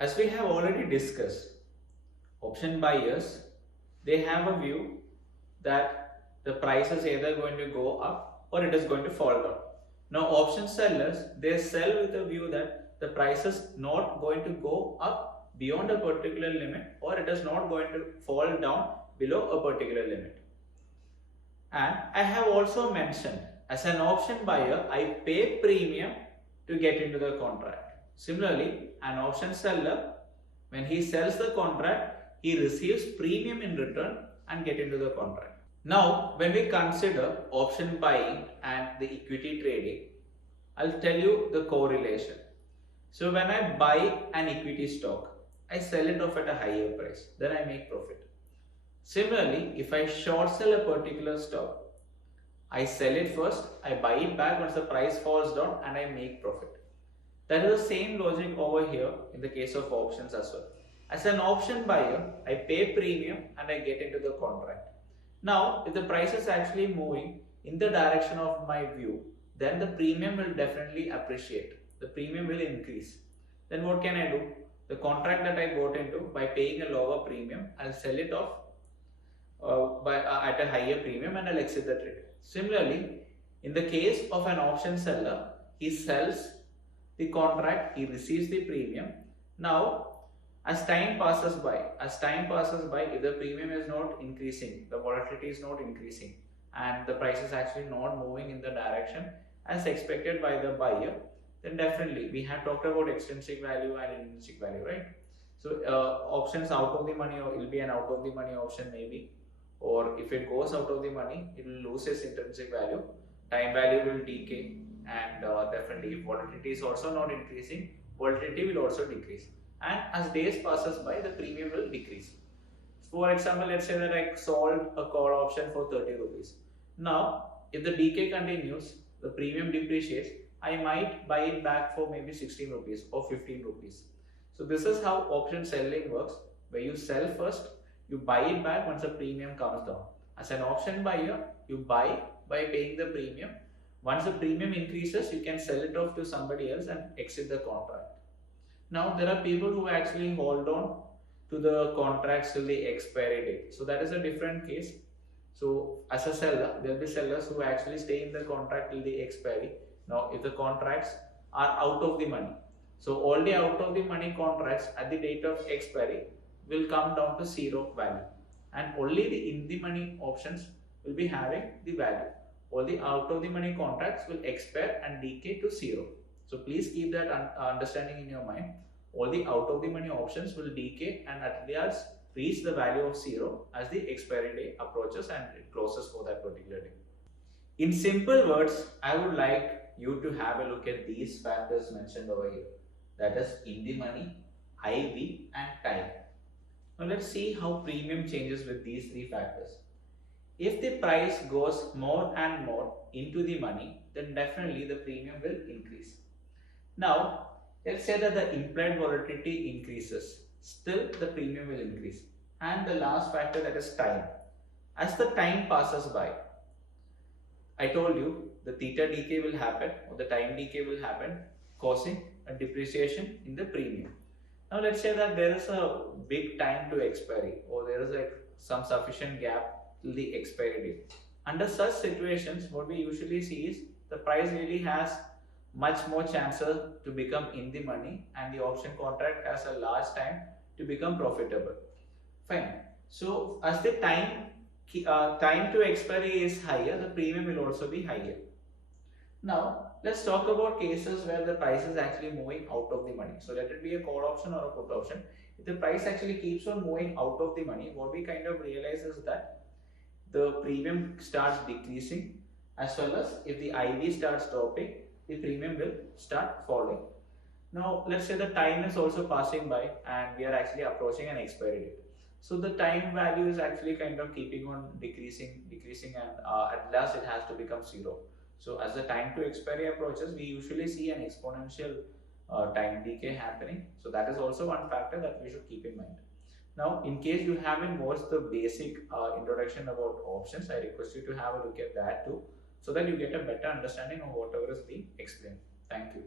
As we have already discussed, option buyers, they have a view that the price is either going to go up or it is going to fall down. Now option sellers, they sell with a view that the price is not going to go up beyond a particular limit or it is not going to fall down below a particular limit. And I have also mentioned, as an option buyer, I pay premium to get into the contract. Similarly, an option seller, when he sells the contract, he receives premium in return and get into the contract. Now, when we consider option buying and the equity trading, I'll tell you the correlation. So when I buy an equity stock, I sell it off at a higher price, then I make profit. Similarly, if I short sell a particular stock, I sell it first, I buy it back once the price falls down and I make profit. That is the same logic over here in the case of options as well. As an option buyer, I pay premium and I get into the contract. Now, if the price is actually moving in the direction of my view, then the premium will definitely appreciate. The premium will increase. Then what can I do? The contract that I got into, by paying a lower premium, I'll sell it off at a higher premium and I'll exit the trade. Similarly, in the case of an option seller, he sells the contract, he receives the premium. Now, as time passes by, if the premium is not increasing, the volatility is not increasing, and the price is actually not moving in the direction as expected by the buyer, then definitely we have talked about extrinsic value and intrinsic value, right? So options out of the money, or it will be an out of the money option maybe, or if it goes out of the money, it will lose its intrinsic value, time value will decay, and definitely if volatility is also not increasing, volatility will also decrease, and as days passes by, the premium will decrease. For example, let's say that I sold a call option for 30 rupees. Now, if the decay continues, the premium depreciates, I might buy it back for maybe 16 rupees or 15 rupees. So this is how option selling works, where you sell first, you buy it back once the premium comes down. As an option buyer, you buy by paying the premium. Once the premium increases, you can sell it off to somebody else and exit the contract. Now, there are people who actually hold on to the contracts till the expiry date. So that is a different case. So as a seller, there will be sellers who actually stay in the contract till the expiry. Now, if the contracts are out of the money, so all the out of the money contracts at the date of expiry will come down to zero value, and only the in the money options will be having the value. All the out of the money contracts will expire and decay to zero. So please keep that understanding in your mind. All the out of the money options will decay and at last reach the value of zero as the expiry day approaches and it closes for that particular day. In simple words, I would like you to have a look at these factors mentioned over here. That is in the money, IV and time. Now let's see how premium changes with these three factors. If the price goes more and more into the money, then definitely the premium will increase. Now, let's say that the implied volatility increases, still the premium will increase. And the last factor, that is time. As the time passes by, I told you the theta decay will happen or the time decay will happen, causing a depreciation in the premium. Now let's say that there is a big time to expiry or there is like some sufficient gap till the expiry date. Under such situations, what we usually see is the price really has much more chances to become in the money and the option contract has a large time to become profitable. Fine. So as the time to expiry is higher, the premium will also be higher. Now let's talk about cases where the price is actually moving out of the money. So let it be a call option or a put option. If the price actually keeps on moving out of the money, what we kind of realize is that the premium starts decreasing, as well as if the IV starts dropping, the premium will start falling. Now let's say the time is also passing by and we are actually approaching an expiry date. So the time value is actually kind of keeping on decreasing and at last it has to become zero. So as the time to expiry approaches, we usually see an exponential time decay happening. So that is also one factor that we should keep in mind. Now, in case you haven't watched the basic introduction about options, I request you to have a look at that too, so that you get a better understanding of whatever is being explained. Thank you.